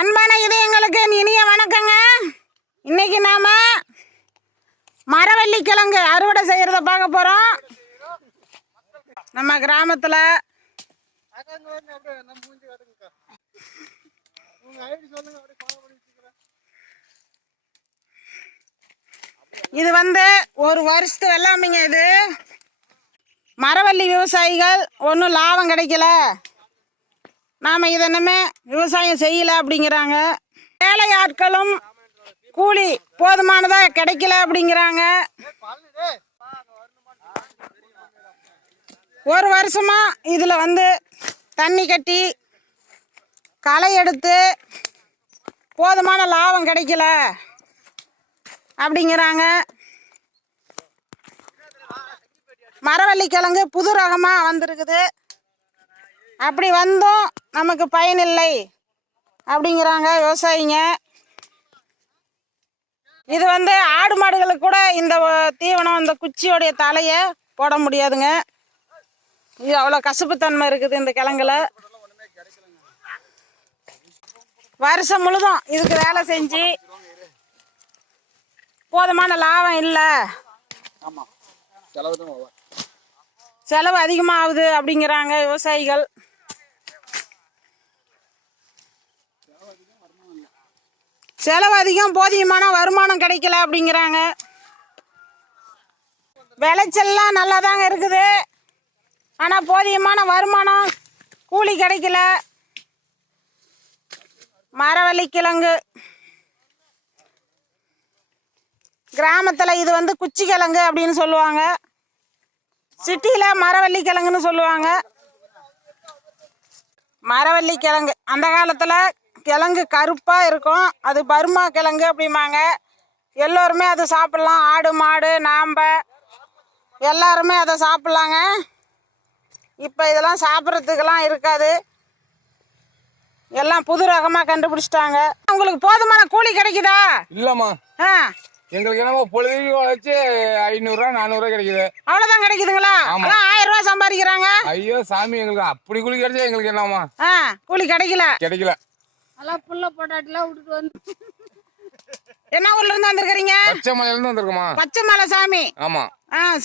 அன்பான இதயங்களுக்கு இனிய வணக்கங்க. இன்னைக்கு நாம மரவள்ளி கிழங்கு அறுவடை செய்யறத பார்க்க போறோம். நம்ம கிராமத்துல இது ஒரு வருஷத்து வெள்ளாமைங்க. இது மரவள்ளி விவசாயிகள் ஒன்றும் லாபம் கிடைக்கல, நாம இதென்னமே விவசாயம் செய்யல அப்படிங்கிறாங்க. வேலை ஆட்களும் கூலி போதுமானதா கிடைக்கல அப்படிங்கிறாங்க. ஒரு வருஷமா இதுல தண்ணி கட்டி களை எடுத்து போதுமான லாபம் கிடைக்கல அப்படிங்கிறாங்க. மரவள்ளி கிழங்கு புது ரகமா வந்திருக்குது, அப்படி வந்தும் நமக்கு பயனில்லை அப்படிங்கிறாங்க விவசாயிங்க. இது ஆடு மாடுகளுக்கு கூட இந்த தீவனம், இந்த குச்சியோடைய தலையை போட முடியாதுங்க. இது அவ்வளோ கசப்புத்தன்மை இருக்குது இந்த கிழங்குல. வருஷம் முழுதும் இதுக்கு வேலை செஞ்சு போதுமான லாபம் இல்லை, செலவு அதிகமாகுது அப்படிங்கிறாங்க விவசாயிகள். செலவு அதிகம், போதியமான வருமானம் கிடைக்கல அப்படிங்கிறாங்க. விளைச்சல்லாம் நல்லா தாங்க இருக்குது, ஆனால் போதியமான வருமானம் கூலி கிடைக்கல. மரவள்ளி கிழங்கு கிராமத்தில் இது குச்சி கிழங்கு அப்படின்னு சொல்லுவாங்க, சிட்டியில் மரவள்ளி கிழங்குன்னு சொல்லுவாங்க. மரவள்ளி கிழங்கு அந்த காலத்தில் கிழங்கு கருப்பாக இருக்கும், அது பர்மா கிழங்கு அப்படிம்பாங்க. எல்லோருமே அதை சாப்பிட்லாம், ஆடு மாடு நாம் எல்லாருமே அதை சாப்பிட்லாங்க. இப்போ இதெல்லாம் சாப்பிட்றதுக்கெல்லாம் இருக்காது, எல்லாம் புது ரகமாக கண்டுபிடிச்சிட்டாங்க. உங்களுக்கு போதுமான கூலி கிடைக்குதா? இல்லம்மா, எங்களுக்கு என்னமோ பொழுதுக்கு வச்சு 500 400 கிடைக்குது, அவ்வளவுதான் கிடைக்குதுங்களா? 1000 ரூபாய் சம்பாதிக்கிறாங்க. ஐயோ சாமி, எங்களுக்கு அப்படி கூலி கிடைச்சா எங்களுக்கு என்னமா கூலி கிடைக்கல. எல்லாம் புள்ள போட்டாட்டிலாம் விட்டுட்டு வந்து. என்ன ஊர்ல இருந்து வந்திருக்கீங்க? பச்சை மலையில இருந்து வந்திருக்கோமா. பச்சை மலை சாமி. ஆமா.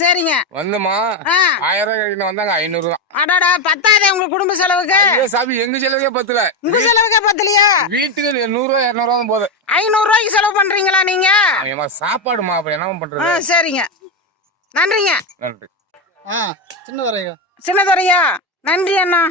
சரிங்க. வந்துமா 1000 ரூபாய் கிடைக்கணும், வந்தாங்க 500 ரூபாய். அடாடா, பத்தாதே உங்க குடும்ப செலவுக்கு? சாமி, எங்க செலவுக்கே பத்தல. உங்க செலவுக்கே பத்தலையா? வீட்டுக்கு 100 ரூபாய் 200 ரூபாய் போகுது. 500 ரூபாய்க்கு செலவு பண்றீங்களா நீங்க? சாப்பாடுமா, அப்ப என்ன பண்றது? சரிங்க, நன்றிங்க. நன்றி. சின்னதுரையா, நன்றி அண்ணா.